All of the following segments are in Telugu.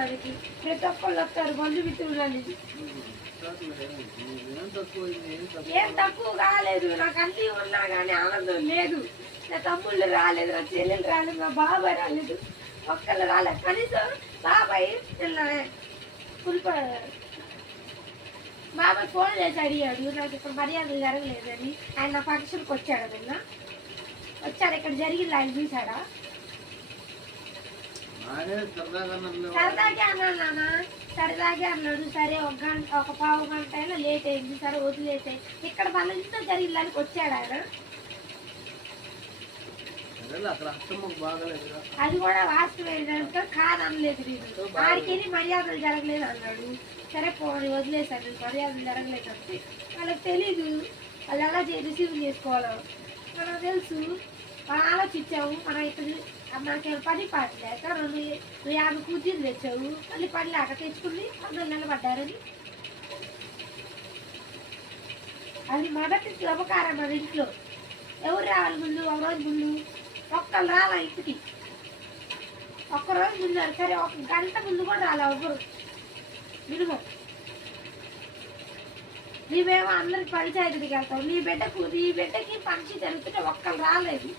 ప్రతి ఒక్కళ్ళు వస్తారు బంధుమిత్రులని. ఏం తక్కువ కాలేదు, నాకు అన్నీ ఉన్నా కానీ ఆనందం లేదు. నా తమ్ముళ్ళు రాలేదు, నా చెల్లెలు రాలేదు, నా బాబాయ్ రాలేదు, ఒక్కళ్ళు రాలేదు. కనీసం బాబాయ్ బాబాయ్ ఫోన్ చేసి అడిగాడు, నాకు ఇక్కడ మర్యాదలు జరగలేదని. ఆయన నా ఫంక్షన్కి వచ్చాడు, నిన్న వచ్చాడు, ఇక్కడ జరిగింది ఆయన చూశాడా? సరదాగా అన్నాడు నాన్న, సరదాగా అన్నాడు. సరే ఒక పావు గంట అయినా లేట్ అయింది, సరే వదిలేసే. ఇక్కడ వాళ్ళ ఇంట్లో జరిగిందని వచ్చాడు ఆయన. అది కూడా వాస్తవం ఏంటంటే కాదనలేదు, నేను వారికి మర్యాదలు జరగలేదు అన్నాడు. సరే పోనీ వదిలేశాను, మర్యాదలు జరగలేదు అంటే వాళ్ళకి తెలీదు వాళ్ళు ఎలా రిసీవ్ చేసుకోవాలో. మనకు తెలుసు, మనం ఆలోచించాము. మనం ఇక్కడ మనకి పని పాటలేక 250 కుర్చీలు తెచ్చావు, మళ్ళీ పని లేక తెచ్చుకుని అందరూ నిలబడ్డారని. అది మొదటి శుభకారం. మన ఇంట్లో ఎవరు రావాలి ముందు? ఒక రోజు ముందు ఒక్కళ్ళు రాలా ఇంటికి, ఒక్కరోజు ముందు. సరే ఒక గంట ముందు కూడా రాలా ఎవరు మినిమం. నీవేమో అందరికి పంచాయతీకి వెళ్తావు, నీ బిడ్డకి ఫంక్షన్ జరుగుతుంటే ఒక్కళ్ళు రాలేదు.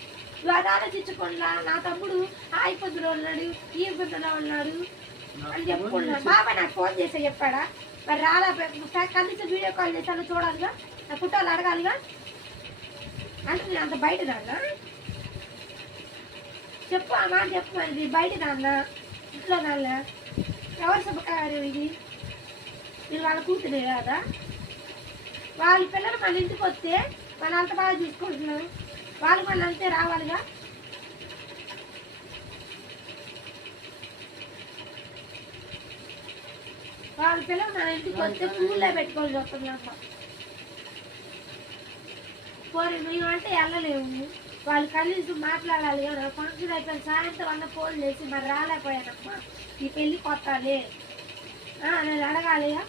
నువ్వు అది ఆలోచించకుండా నా తమ్ముడు ఆ ఇబ్బందులో ఉన్నాడు, ఈ ఇబ్బందులో ఉన్నాడు అని చెప్పుకున్నాడు. బాబాయ్ నాకు ఫోన్ చేసి చెప్పాడా? మరి రాలా, కనీసం వీడియో కాల్ చేశాను చూడాలిగా, నా ఫోటోలు అడగాలిగా అంటే నేను అంత బయట దాన్నా? చెప్పు ఆ మాట చెప్పు. మరి బయట దాన్నా ఇంట్లో దాన్నా? ఎవరు శుభకార్యం ఇది? నేను వాళ్ళ కూతురే కదా. వాళ్ళ పిల్లలు మన ఇంటికి వస్తే మనం అంత బాగా చూసుకుంటున్నాం, వాళ్ళు మళ్ళీ అంతే రావాలిగా. వాళ్ళ పిల్లలు మన ఇంటికి వస్తే పూలే పెట్టుకొని చూస్తున్నాం. పోనీ మేమంటే వెళ్ళలేము, వాళ్ళు కనీసం మాట్లాడాలి కదా. ఫంక్షన్ అయిపోయిన సాయంత్రం అన్న ఫోన్ చేసి మరి రాలేకపోయానమ్మా, ఈ పెళ్ళి కొట్టాలి నేను అడగాలిగా.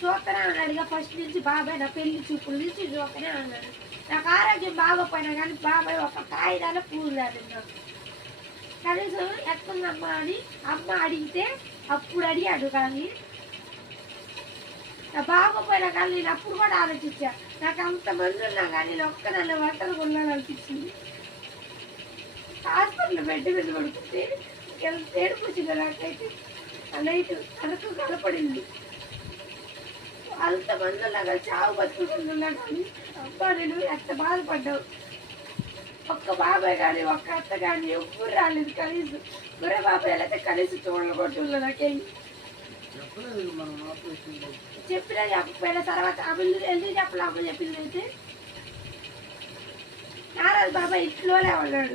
చూస్తూనే అన్నాడుగా ఫస్ట్ నుంచి బాబాయ్, నా పెళ్లి చూపుల నుంచి చూస్తూనే అన్నాడు. నాకు ఆరోగ్యం బాగోపోయినా కానీ బాబాయ్ ఒక కాగితాల పూలు రాదు. కనీసం ఎట్లుందమ్మా అని అమ్మ అడిగితే అప్పుడు అడిగాడు. కానీ నా బాగోపోయినా కానీ నేను అప్పుడు కూడా ఆలోచించా. నాకు అంతమంది ఉన్నా కానీ నేను ఒక్కదాన్ని వంటలు కొన్నాను అనిపించింది. హాస్పిటల్ బెడ్ మీద పడుకుంటే ఎంత ఏడుపు వచ్చింది నాకైతే. ఆ నైట్ తనకు కనపడింది. అంతమంది ఉన్నా చావు బతుకుంటున్నా కానీ అబ్బా నేను ఎంత బాధపడ్డావు. ఒక్క బాబాయ్ కానీ ఒక్క అత్త కానీ ఎవ్వరు రాలేదు. కనీసం గురే బాబాయ్ అయితే కనీసం చూడగొట్టున్నా. నాకెళ్ళి చెప్పినా చెప్పకపోయినా తర్వాత అమ్మ ఎందుకు చెప్పలే? అమ్మ చెప్పింది అయితే నారాజు బాబాయ్ ఇంట్లోనే ఉన్నాడు.